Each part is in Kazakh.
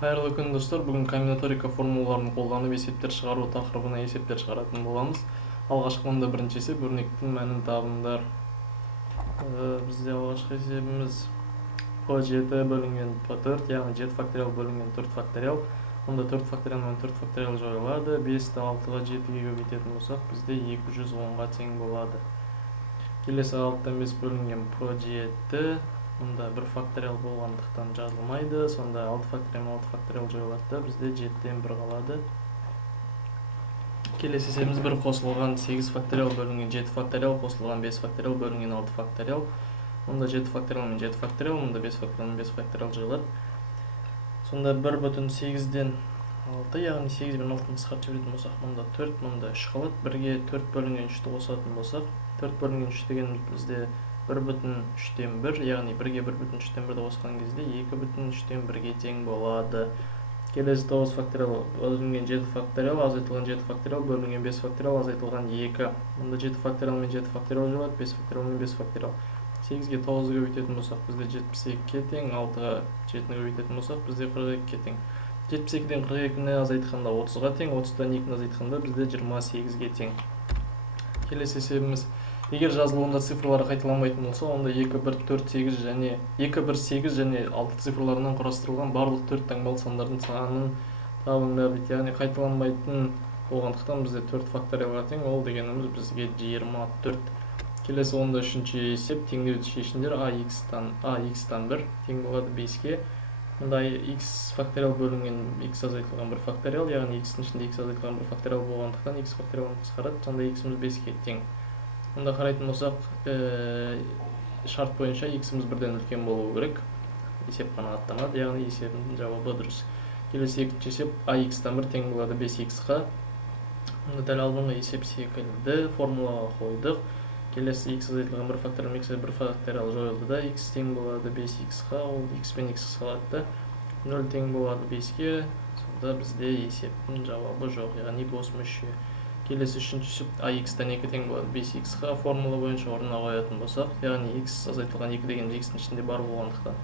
Кайырлуу күн достор. Бүгүн комбинаторика формулаларын колдонуп эсептер чыгаруу такырыбына эсептер чыгаратын болобуз. Алгачкы мында биринчи эсеп өрнөктүн мәнин табыңдар. Бизде алгачкы эсебimiz p7 бөлүнгөн p4, яғни 7 факториал бөлүнгөн 4 факториал. Мында 4 факториал менен 4 факториал жоюлады. 5-ти 6-га 7-ге көбөйтөтүн болсок, бизде 210-га тең болот. Келесі 6-тан 5 бөлүнгөн p7. Мында 1 факториал болгондуктан жазылмайды. Сонда 6 факториал жоюлат да, бизде 7-ден 1 калады. Келесі эсебimiz 1 косулган 8 факториал бөлүнгөн 7 факториал косулган 5 факториал бөлүнгөн 6 факториал. Мында 7 факториал менен 7 факториал, мында 5 факториал менен 5 факториал жоюлат. Сонда 1/8-ден 6, яғни 8 менен 6-ны кыскартып жиберетін болсақ, мында 4, мында 3 калат. 1-ге 4 бөлүнгөн 3-тү косатын болсақ, 4 бөлүнгөн 3 дегенimiz бизде 1/3-тен 1, яғни 1-ге 1/3-тен 1-ди коскон кезде 2/3-тен 1-ге тең болот. Келесі 9 факториал бөлүнгөн 7 факториал, азайтылган 7 факториал бөлүнгөн 5 факториал, азайтылган 2. Мында 7 факториал менен 7 факториал жоюлат, 5 факториал менен 5 факториал. 8-ге 9-ду көбөйтөтүн болсак, бизде 72-ге тең, 6-га 7-ни көбөйтөтүн болсак, бизде 42-ге тең. 72-ден 42-ни азайтканда 30-га тең, 30-дан 2-ни азайтканда бизде 28-ге тең. Келесі эсебimiz, эгер жазылуунда цифрлары кайталанбайтын болсо, онда 2, 1, 4, 8 және 2, 1, 8 және 6 цифрларынан курастырылган барлык 4 таңбалуу сандардын санын табыңдар дейт. Яғни кайталанбайтын болгондуктан бизде 4 факториалга тең, ол дегенimiz бизге 24. Келесі 13-чү эсеп, теңдөөдү чечиңдер. a(x)тан 1 тең болот 5-ге. Мында x факториал бөлүнгөн x азайтылган 1 факториал, яғни x-тин ичинде x азайтылган 1 факториал болгондуктан x факториалын кыскарат, сонда x-imiz 5-ге тең. Мында карайтын болсак, шарт боюнча x-imiz 1ден үлкен болуу керек. Эсеп канааттанат, яғни эсебимиздин жабабы дурус. Келесі экинчи эсеп, a(x)тан 1 тең болот 5x-га. Мында дәл алдыңкы эсеп секилди формулага койдук. Келесі x азайтылган 1 факториал, x 1 факториал жоюлду да, x тең болот 5x-га, ол x менен x калат да. 0 тең болот 5-ге. Сонда бизде эсептин жабабы жок, яғни босмуш. Келесі 3-чү эсеп, a(x)тан 2 тең болот 5x-га. Формула боюнча ордуна коётун болсак, яғни x азайтылган 2 деген x-тин ичинде бар болгондуктан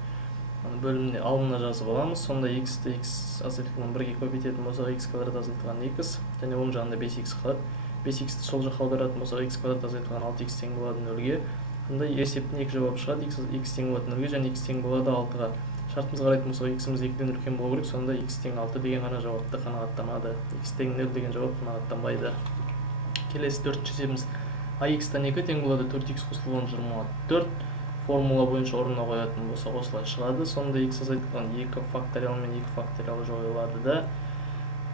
аны бөлүмүнө алдына жазып алабыз. Сонда x-ти x азайтылган 1-ге көбөйтөтүн болсак, x квадрат азайтылган 2x және оң жагында 5x калат. 5x-ти сол жакка аударатын болсак, x квадрат азайтылган 6x тең болот 0-ге. Мында эсептин эки жабабы чыгат, x тең болот 0-ге және x тең болот 6-га. Шартыбызга карайтын болсак, x-imiz 2ден үлкен болуу керек, сонда x тең 6 деген гана жабапты канааттанады. x тең 0 деген жабап канааттанбайды. Келесі 4-чү эсебimiz, a(x)тан 2 тең болот 4x косулган 24. Формула боюнча ордуна коётун болсак, осулай чыгады. Сонда x азайтылган 2 факториал менен 2 факториал жоюлады да.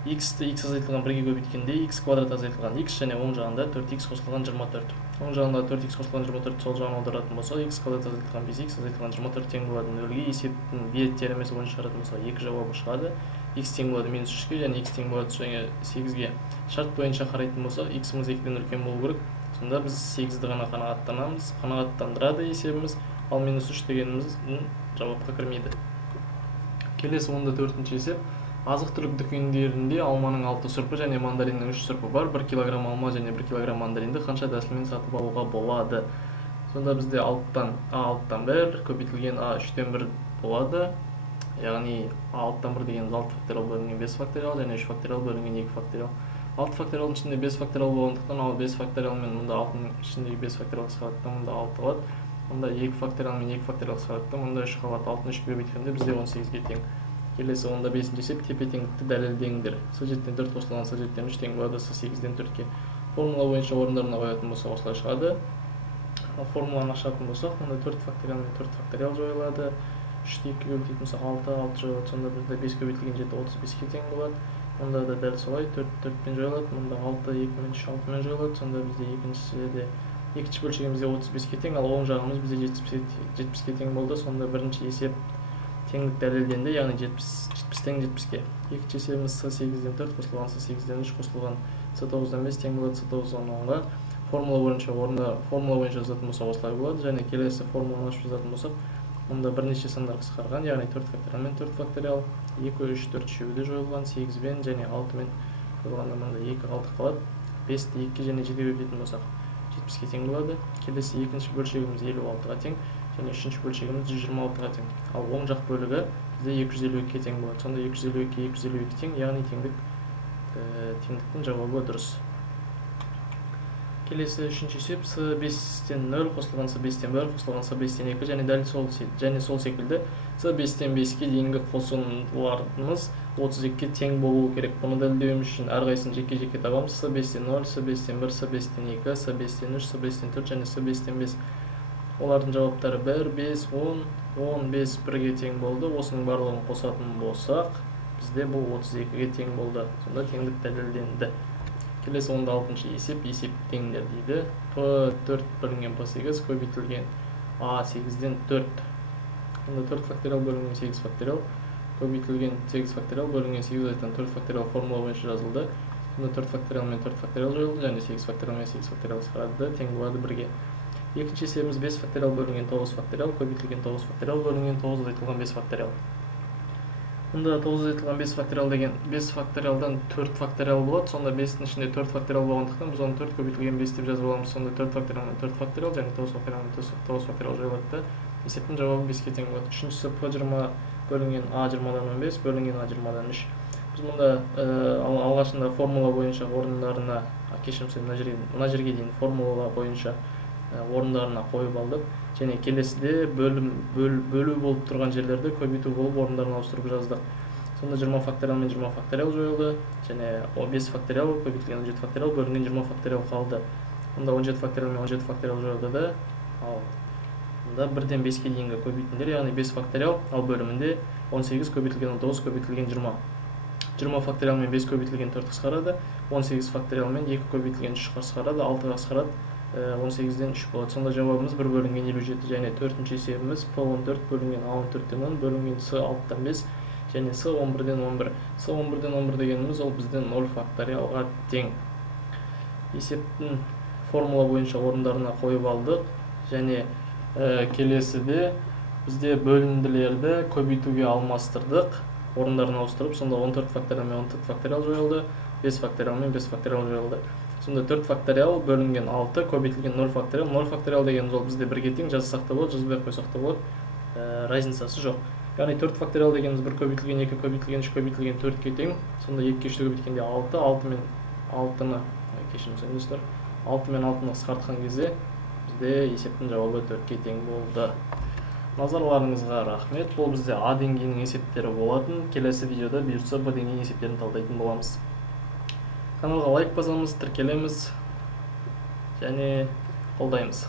x-ти x азайтылган 1-ге көбөйткөндө x квадрат азайтылган x және оң жагында 4x косулган 24. Оң жагында 4x косулган 24 сол жагына аударатын болсак, x квадрат азайтылган 5x азайтылган 24 тең болот 0-ге. Эсептин бет теоремеси боюнча чыгаратын болсак, эки жабабы чыгады. x тең болот -3-ге және x тең болот 8-ге. Шарт боюнча карайтын болсак, x-imiz 2ден үлкен болуу керек. Сонда биз 8-ди гана канааттанабыз. Канааттандырады эсебimiz. Ал -3 дегенimiздин жабапка кирмейди. Келесі 4-чү эсеп. Азык-түлүк дүкөндөрүндө алманын 6 сұрпы және мандариндин 3 сұрпы бар. 1 кг алма және 1 кг мандаринди канча тәсилмен сатып алууга болот? Сонда бизде a(6)тан 1 көбөйтүлгөн a(3)тен 1 болот. Яғни a(6)тан 1 дегенimiz 6 факториал бөлүнгөн 5 факториал және 3 факториал бөлүнгөн 2 факториал. 6 факториалдын ичинде 5 факториал болгондуктан, ал 5 факториал менен мында 6-нын ичиндеги 5 факториал кыскараттан мында 6 калат. Мында 2 факториал менен 2 факториал кыскараттан мында 3 калат. 6-ны 3-ке көбөйткөндө бизде 18-ге тең. Келесі 5-нчи эсеп, тепе-теңдикти далилдеңдер. s7-тен 4 косулган s7-тен 3 тең болот s8-ден 4-ке. Формула боюнча орундарына коётун болсак, осулай чыгады. Формуланы ачатын болсак, мында 4 факториал менен 4 факториал жоюлады. 3-тү 2-ге көбөйтөтүн болсак, 6 жоюлат. Сонда бизде 5 көбөйтүлгөн 7 35-ге тең болот. Мында да дәл солай 4 4 жоюлат. Мында 6 2 менен 3 6 менен жоюлат. Сонда бизде экинчи бөлчөгүбүзде 35-ге тең, ал оң жагыбыз бизде 70-ге тең болду. Сонда биринчи эсеп теңдик далилденди, яғни 70 тең 70-ге. Экинчи эсебimiz s8-ден 4 косулган s8-ден 3 косулган s9-дан 5 тең болот s9-дан 10-га. Формула боюнча жазатын болсак, осулай болот. Және келесі формуланы ачып жазатын болсак, мында бир нече сандар кыскарган, яғни 4 факториал менен 4 факториал, 2 3 4 үшөүдө жоюлган, 8 менен және 6 менен жоюлганда мында 2 6 калат. 5-ти 2 және 7-ге көбөйтөтүн болсак, 70-ге тең болот. Келесі экинчи бөлчөгүбүз 56-га тең. және үшінші бөлшегіміз 126-ға тең. Ал оң жақ бөлігі бізде 252-ге тең болады. Сонда 252 252 тең, яғни теңдіктің жауабы дұрыс. Келесі үшінші есеп с 5-тен 0 қосылған с 5-тен 1 қосылған с 5-тен 2 және сол секілді с 5-тен 5-ке дейінгі қосындыларымыз 32-ге тең болуы керек. Бұны дәлелдеуіміз үшін әрқайсысын жеке-жеке табамыз. с 5-тен 0, с 5-тен 1, с 5-тен 2, с 5-тен 3, с 5-тен 4 және с 5-тен 5. Олардың жауаптары 1, 5, 10, 15 1-ге тең болды. Осының барлығын қосатын болсақ, бізде бұл 32-ге тең болды. Сонда теңдік дәлелденді. Келесі 16-шы есеп теңдер дейді. P4 бөлінген P8 көбейтілген A8-ден 4. Онда 4 факториал бөлінген 8 факториал көбейтілген 8 факториал бөлінген 8-ден 4 факториал формула бойынша жазылды. Сонда 4 факториал мен 4 факториал жойылды, және 8 факториал мен 8 факториал шығады, тең болады 1-ге. Екінші есебіміз 5 факториал бөлінген 9 факториал көбейтілген 9 факториал бөлінген 9 азайтылған 5 факториал. Мұнда 9 азайтылған 5 факториал деген 5 факториалдан 4 факториал болады. Сонда 5-тің ішінде 4 факториал болғандықтан біз оны 4 көбейтілген 5 деп жазып аламыз. Сонда 4 факториал мен 4 факториал және 9 факториал мен 9 факториал жойылады. Есептің жауабы 5-ке тең болады. Үшіншісі P20 бөлінген A20-дан 15 бөлінген A20-дан 3. Біз мұнда алғашында формула бойынша орындарына, мына жерге дейін формула бойынша орындарына қойып алдық. Және келесіде бөлу болып тұрған жерлерді көбейту болып орындарына ауыстырып жаздық. Сонда 20 факториал мен 20 факториал жойылды. Және 5 факториал көбейтілген 17 факториал бөлінген 20 факториал қалды. Онда 17 факториал мен 17 факториал жойылды да. Ал мұнда 1-ден 5-ке дейінгі көбейтіндер, яғни 5 факториал, ал бөлімінде 18 көбейтілген 19 көбейтілген 20. 20 факториал мен 5 көбейтілген 4 қысқарады, 18 факториал мен 2 көбейтілген 3 қысқарады, 6 қысқарады, 18-ден 3 болады. Сонда жауабымыз 1 бөлінген 57 және төртінші есебіміз P14 бөлінген A14-тен 10 бөлінген S6-тан 5 және S11-ден 11. S11-ден 11 дегеніміз ол бізден 0 факториалға тең. Есептің формула бойынша орындарына қойып алдық. Және келесіде бізде бөлінділерді көбейтуге алмастырдық, орындарына ауыстырып. Сонда 14 факториал мен 14 факториал жойылды, 5 факториал мен 5 факториал жойылды. Сонда 4 факториал бөлінген 6 көбейтілген 0 факториал. 0 факториал дегеніміз ол бізде 1-ге тең, жазсақ та болады, жазбай қойсақ та болады, разницасы жоқ. Яғни 4 факториал дегеніміз 1 көбейтілген 2 көбейтілген 3 көбейтілген 4-ге тең. Сонда 2-ге 3-ті көбейткенде 6, 6 мен 6-ны кешіріңіздер достар, 6 мен 6-ны қысқартқан кезде бізде есептің жауабы 4-ке тең болды. Назарларыңызға рахмет. Бұл бізде А деңгейінің есептері болатын. Келесі видеода бұйыртса Б деңгейінің есептерін талдайтын боламыз. Каналға лайк басамыз, тіркелеміз және қолдаймыз.